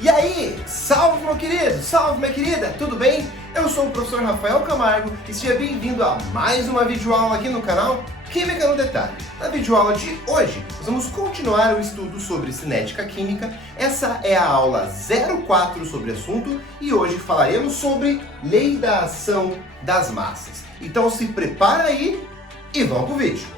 E aí, salve meu querido, salve minha querida, tudo bem? Eu sou o professor Rafael Camargo e seja bem-vindo a mais uma videoaula aqui no canal Química no Detalhe. Na videoaula de hoje, nós vamos continuar o estudo sobre cinética química. Essa é a aula 04 sobre o assunto e hoje falaremos sobre lei da ação das massas. Então se prepara aí e vamos pro vídeo.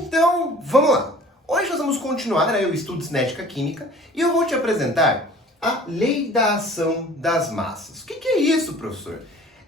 Então, vamos lá. Hoje nós vamos continuar o estudo de cinética química e eu vou te apresentar a lei da ação das massas. O que é isso, professor?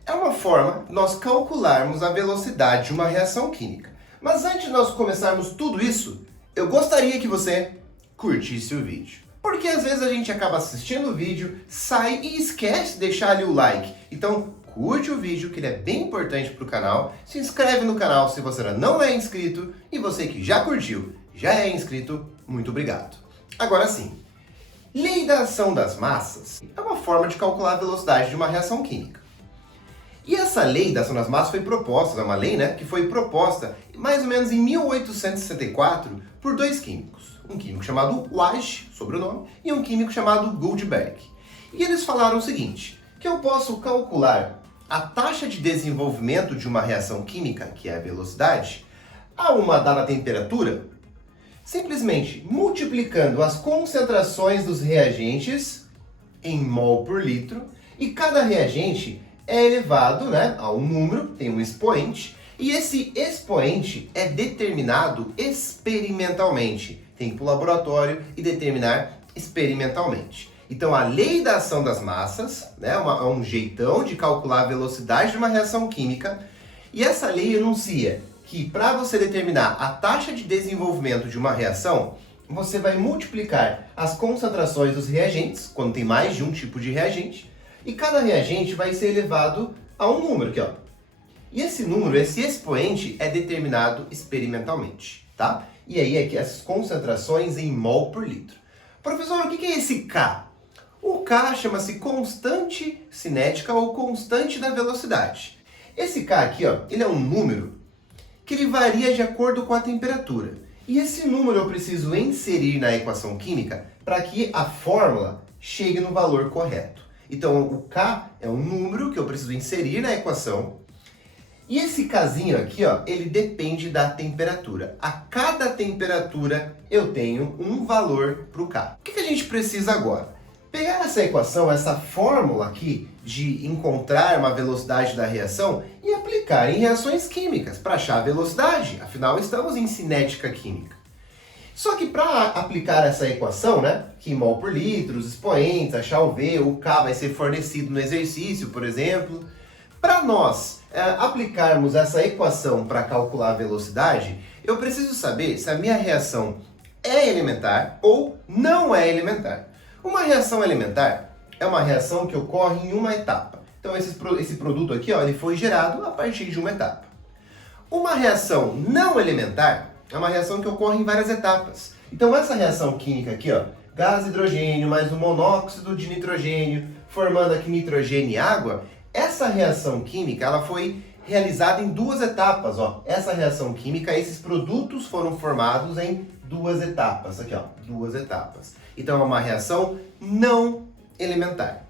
É uma forma de nós calcularmos a velocidade de uma reação química. Mas antes de nós começarmos tudo isso, eu gostaria que você curtisse o vídeo. Porque às vezes a gente acaba assistindo o vídeo, sai e esquece de deixar ali o like. Então, curte o vídeo, que ele é bem importante para o canal. Se inscreve no canal se você ainda não é inscrito. E você que já curtiu, já é inscrito, muito obrigado. Agora sim, lei da ação das massas é uma forma de calcular a velocidade de uma reação química. E essa lei da ação das massas foi proposta, é uma lei, que foi proposta mais ou menos em 1864 por dois químicos. Um químico chamado Wajh, sobrenome, e um químico chamado Goldberg. E eles falaram o seguinte, que eu posso calcular a taxa de desenvolvimento de uma reação química, que é a velocidade, a uma dada temperatura, simplesmente multiplicando as concentrações dos reagentes em mol por litro, e cada reagente é elevado a um número, tem um expoente, e esse expoente é determinado experimentalmente. Tem que ir para o laboratório e determinar experimentalmente. Então a lei da ação das massas é um jeitão de calcular a velocidade de uma reação química, e essa lei enuncia que para você determinar a taxa de desenvolvimento de uma reação, você vai multiplicar as concentrações dos reagentes, quando tem mais de um tipo de reagente, e cada reagente vai ser elevado a um número aqui, ó. E esse número, esse expoente, é determinado experimentalmente, tá? E aí aqui essas concentrações em mol por litro. Professor, o que é esse K? O K chama-se constante cinética ou constante da velocidade. Esse K aqui, ó, ele é um número que ele varia de acordo com a temperatura. E esse número eu preciso inserir na equação química para que a fórmula chegue no valor correto. Então o K é um número que eu preciso inserir na equação. E esse Kzinho aqui, ó, ele depende da temperatura. A cada temperatura eu tenho um valor para o K. O que a gente precisa agora? Pegar essa equação, essa fórmula aqui de encontrar uma velocidade da reação e aplicar em reações químicas para achar a velocidade. Afinal, estamos em cinética química. Só que para aplicar essa equação, que mol por litro, os expoentes, achar o V, o K vai ser fornecido no exercício, por exemplo. Para nós aplicarmos essa equação para calcular a velocidade, eu preciso saber se a minha reação é elementar ou não é elementar. Uma reação elementar é uma reação que ocorre em uma etapa. Então esse produto aqui, ó, ele foi gerado a partir de uma etapa. Uma reação não elementar é uma reação que ocorre em várias etapas. Então essa reação química aqui, ó, gás hidrogênio mais o monóxido de nitrogênio, formando aqui nitrogênio e água, essa reação química ela foi realizada em duas etapas. Ó. Essa reação química, esses produtos foram formados em duas etapas. Aqui, ó, duas etapas. Então é uma reação não elementar.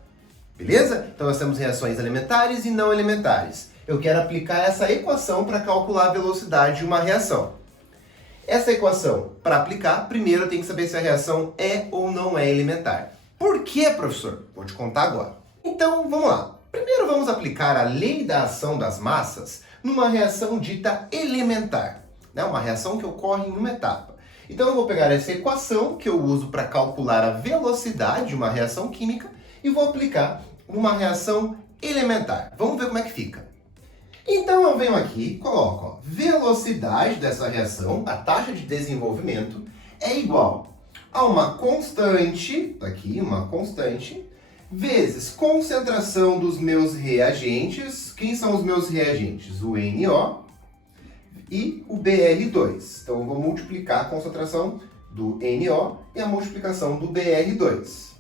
Beleza? Então nós temos reações elementares e não elementares. Eu quero aplicar essa equação para calcular a velocidade de uma reação. Essa equação, para aplicar, primeiro eu tenho que saber se a reação é ou não é elementar. Por quê, professor? Vou te contar agora. Então, vamos lá. Primeiro vamos aplicar a lei da ação das massas numa reação dita elementar. Uma reação que ocorre em uma etapa. Então eu vou pegar essa equação que eu uso para calcular a velocidade de uma reação química e vou aplicar numa reação elementar. Vamos ver como é que fica. Então eu venho aqui e coloco, ó, velocidade dessa reação, a taxa de desenvolvimento, é igual a uma constante, aqui uma constante, vezes concentração dos meus reagentes. Quem são os meus reagentes? O NO e o Br2. Então eu vou multiplicar a concentração do NO e a multiplicação do Br2.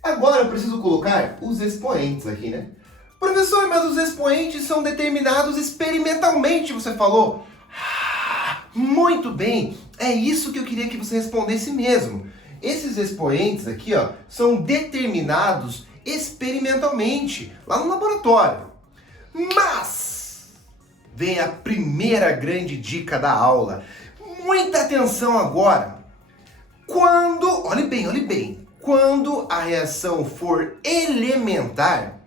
Agora eu preciso colocar os expoentes aqui, Professor, mas os expoentes são determinados experimentalmente, você falou. Muito bem, é isso que eu queria que você respondesse mesmo. Esses expoentes aqui, ó, são determinados experimentalmente, lá no laboratório. Mas vem a primeira grande dica da aula. Muita atenção agora. Olhe bem, quando a reação for elementar,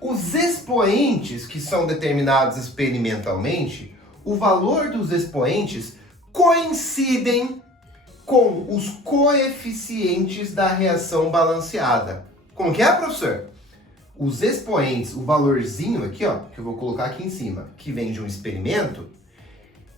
os expoentes que são determinados experimentalmente, o valor dos expoentes coincidem com os coeficientes da reação balanceada. Como que é, professor? Os expoentes, o valorzinho aqui, ó, que eu vou colocar aqui em cima, que vem de um experimento,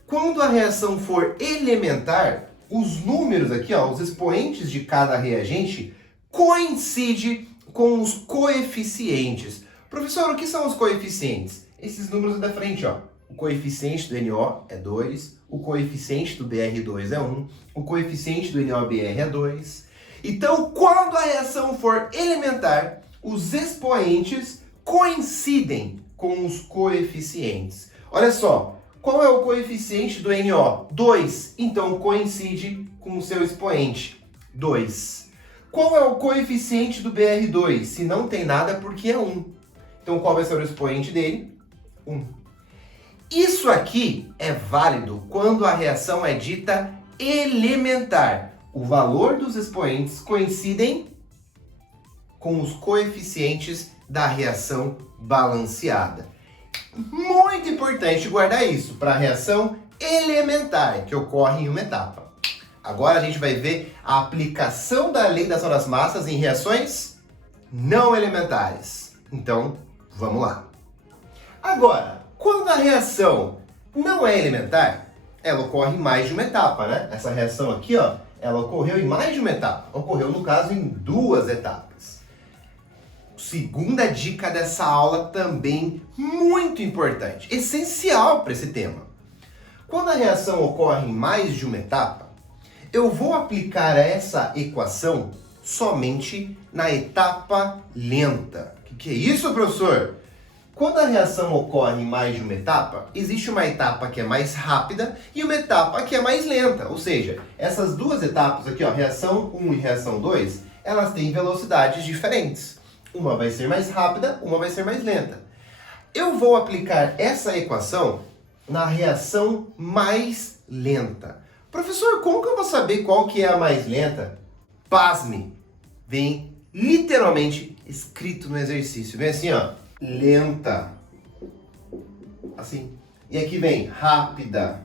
quando a reação for elementar, os números aqui, ó, os expoentes de cada reagente coincidem com os coeficientes. Professor, o que são os coeficientes? Esses números da frente, ó. O coeficiente do NO é 2, o coeficiente do BR2 é 1, o coeficiente do NOBR é 2. Então, quando a reação for elementar, os expoentes coincidem com os coeficientes. Olha só, qual é o coeficiente do NO? 2. Então, coincide com o seu expoente, 2. Qual é o coeficiente do BR2? Se não tem nada, porque é 1. Então, qual vai ser o expoente dele? 1. Isso aqui é válido quando a reação é dita elementar. O valor dos expoentes coincidem com os coeficientes da reação balanceada. Muito importante guardar isso para a reação elementar, que ocorre em uma etapa. Agora a gente vai ver a aplicação da lei da ação das massas em reações não elementares. Então, vamos lá. Agora, quando a reação não é elementar, ela ocorre em mais de uma etapa, né? Essa reação aqui, ó, ela ocorreu em mais de uma etapa. Ocorreu, no caso, em 2 etapas. Segunda dica dessa aula também muito importante, essencial para esse tema. Quando a reação ocorre em mais de uma etapa, eu vou aplicar essa equação somente na etapa lenta. O que é isso, professor? Quando a reação ocorre em mais de uma etapa, existe uma etapa que é mais rápida e uma etapa que é mais lenta. Ou seja, essas 2 etapas aqui, ó, reação 1 e reação 2, elas têm velocidades diferentes. Uma vai ser mais rápida, uma vai ser mais lenta. Eu vou aplicar essa equação na reação mais lenta. Professor, como que eu vou saber qual que é a mais lenta? Pasme, vem literalmente escrito no exercício. Vem assim, ó, lenta. Assim. E aqui vem rápida.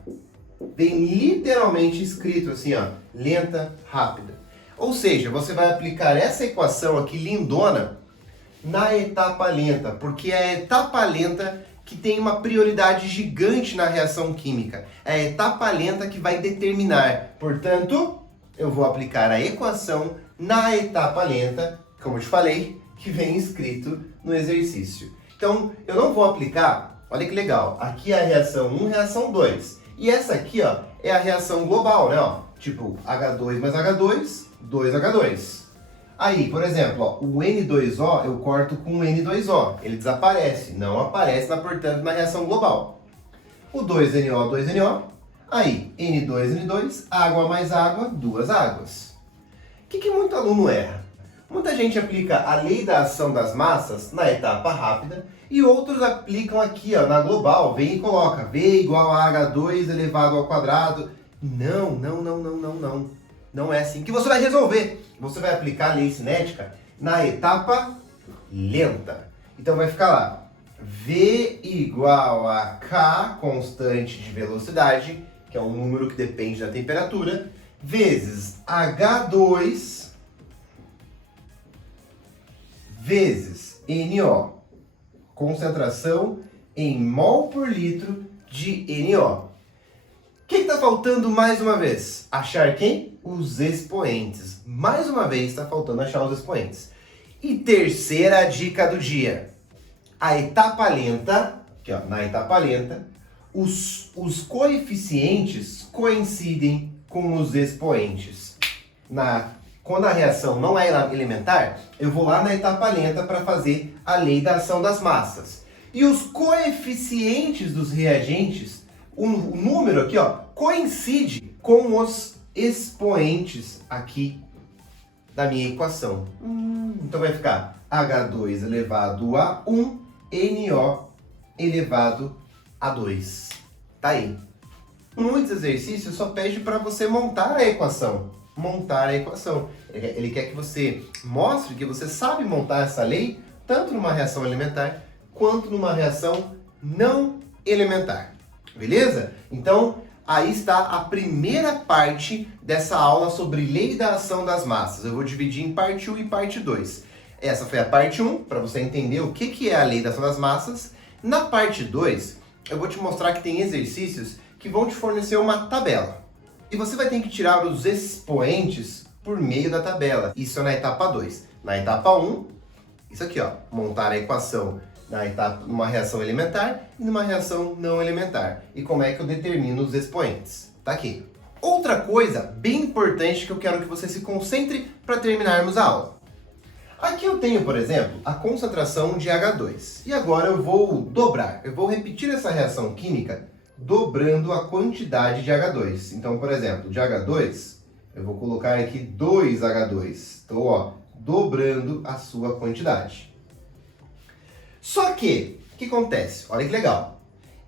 Vem literalmente escrito assim, ó, lenta, rápida. Ou seja, você vai aplicar essa equação aqui lindona na etapa lenta, porque é a etapa lenta que tem uma prioridade gigante na reação química. É a etapa lenta que vai determinar. Portanto, eu vou aplicar a equação na etapa lenta, como eu te falei, que vem escrito no exercício. Então, eu não vou aplicar, olha que legal, aqui é a reação 1, reação 2. E essa aqui, ó, é a reação global, né? Ó, tipo, H2 mais H2, 2H2. Aí, por exemplo, ó, o N2O eu corto com o N2O. Ele desaparece, não aparece, portanto, na reação global. O 2NO, 2NO. Aí, N2, N2, água mais água, 2 águas. O que muito aluno erra? Muita gente aplica a lei da ação das massas na etapa rápida e outros aplicam aqui, ó, na global, vem e coloca V igual a H2 elevado ao quadrado. Não. Não é assim que você vai resolver. Você vai aplicar a lei cinética na etapa lenta. Então vai ficar lá, V igual a K, constante de velocidade, que é um número que depende da temperatura, vezes H2 vezes NO, concentração em mol por litro de NO. O que está faltando mais uma vez? Achar quem? Os expoentes. Mais uma vez está faltando achar os expoentes. E terceira dica do dia. A etapa lenta, aqui ó, na etapa lenta, os coeficientes coincidem com os expoentes. Quando a reação não é elementar, eu vou lá na etapa lenta para fazer a lei da ação das massas. E os coeficientes dos reagentes o número aqui, ó, coincide com os expoentes aqui da minha equação. Então vai ficar H2 elevado a 1, NO elevado a 2. Tá aí. Muitos exercícios só pede para você montar a equação. Montar a equação. Ele quer que você mostre que você sabe montar essa lei tanto numa reação elementar quanto numa reação não elementar. Beleza? Então, aí está a primeira parte dessa aula sobre lei da ação das massas. Eu vou dividir em parte 1 e parte 2. Essa foi a parte 1, para você entender o que é a lei da ação das massas. Na parte 2, eu vou te mostrar que tem exercícios que vão te fornecer uma tabela. E você vai ter que tirar os expoentes por meio da tabela. Isso é na etapa 2. Na etapa 1, isso aqui, ó, montar a equação numa reação elementar e numa reação não elementar. E como é que eu determino os expoentes? Tá aqui. Outra coisa bem importante que eu quero que você se concentre para terminarmos a aula. Aqui eu tenho, por exemplo, a concentração de H2. E agora eu vou dobrar. Eu vou repetir essa reação química dobrando a quantidade de H2. Então, por exemplo, de H2, eu vou colocar aqui 2H2. Então, ó, dobrando a sua quantidade. Só que, o que acontece? Olha que legal.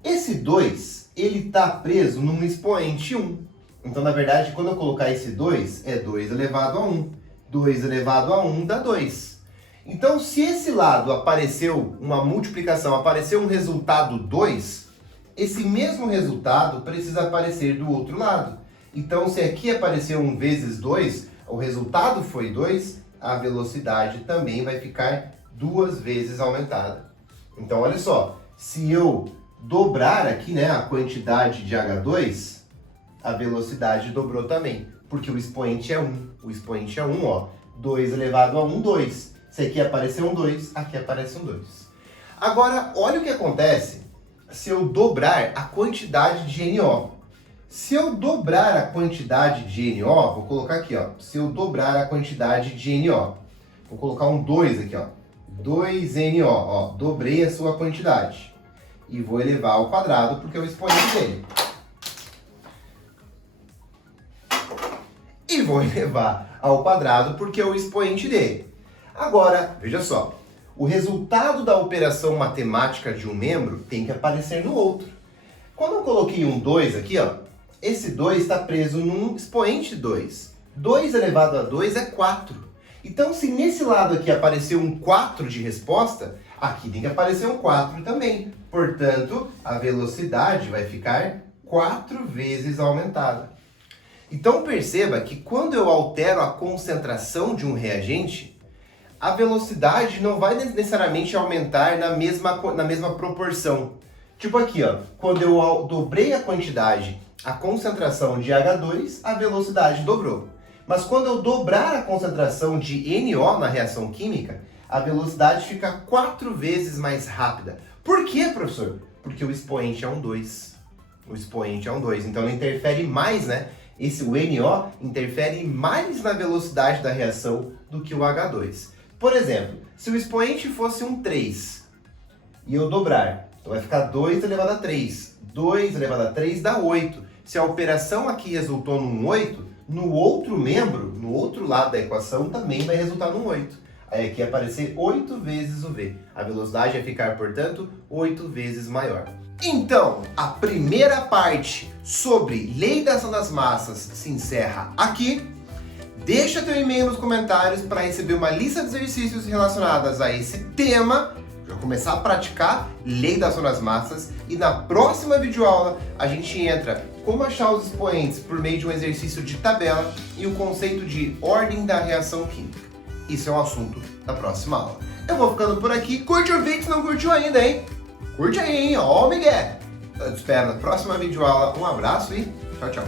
Esse 2, ele está preso num expoente 1. Então, na verdade, quando eu colocar esse 2, é 2 elevado a 1. 2 elevado a 1 dá 2. Então, se esse lado apareceu uma multiplicação, apareceu um resultado 2, esse mesmo resultado precisa aparecer do outro lado. Então, se aqui apareceu 1 vezes 2, o resultado foi 2, a velocidade também vai ficar 2 vezes aumentada. Então, olha só, se eu dobrar aqui, né, a quantidade de H2, a velocidade dobrou também, porque o expoente é 1. O expoente é 1, ó, 2 elevado a 1, 2. Se aqui aparecer um 2, aqui aparece um 2. Agora, olha o que acontece se eu dobrar a quantidade de NO. Se eu dobrar a quantidade de NO, vou colocar aqui, ó, se eu dobrar a quantidade de NO, vou colocar um 2 aqui, ó, 2NO, ó, dobrei a sua quantidade. E vou elevar ao quadrado porque é o expoente dele. E vou elevar ao quadrado porque é o expoente dele. Agora, veja só, o resultado da operação matemática de um membro tem que aparecer no outro. Quando eu coloquei um 2 aqui, ó, esse 2 está preso num expoente 2. 2 elevado a 2 é 4. Então, se nesse lado aqui apareceu um 4 de resposta, aqui tem que aparecer um 4 também. Portanto, a velocidade vai ficar 4 vezes aumentada. Então, perceba que quando eu altero a concentração de um reagente, a velocidade não vai necessariamente aumentar na mesma proporção. Tipo aqui, ó, quando eu dobrei a quantidade, a concentração de H2, a velocidade dobrou. Mas quando eu dobrar a concentração de NO na reação química, a velocidade fica 4 vezes mais rápida. Por quê, professor? Porque o expoente é um 2. O expoente é um 2, então ele interfere mais, né? O NO interfere mais na velocidade da reação do que o H2. Por exemplo, se o expoente fosse um 3 e eu dobrar, então vai ficar 2 elevado a 3. 2 elevado a 3 dá 8. Se a operação aqui resultou num 8, no outro membro, no outro lado da equação, também vai resultar num 8. Aí aqui vai aparecer 8 vezes o V. A velocidade vai ficar, portanto, 8 vezes maior. Então, a primeira parte sobre lei da ação das massas se encerra aqui. Deixa teu e-mail nos comentários para receber uma lista de exercícios relacionadas a esse tema. Já começar a praticar lei da ação das massas. E na próxima videoaula a gente entra como achar os expoentes por meio de um exercício de tabela e o conceito de ordem da reação química. Isso é um assunto da próxima aula. Eu vou ficando por aqui. Curte o vídeo se não curtiu ainda, hein? Curte aí, hein? Ó, Miguel! Eu te espero na próxima videoaula. Um abraço e tchau, tchau.